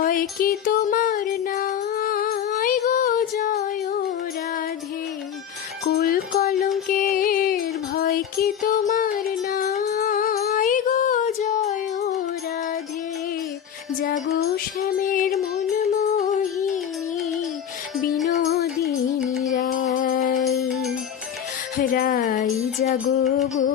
ভয় কি তোমার নাই গো জয় রাধে, কুল কলঙ্কের ভয় কি তোমার নাই গো জয় রাধে। জাগো শ্যামের মন মোহিনী বিনোদিনী রাই, রাই জাগো গো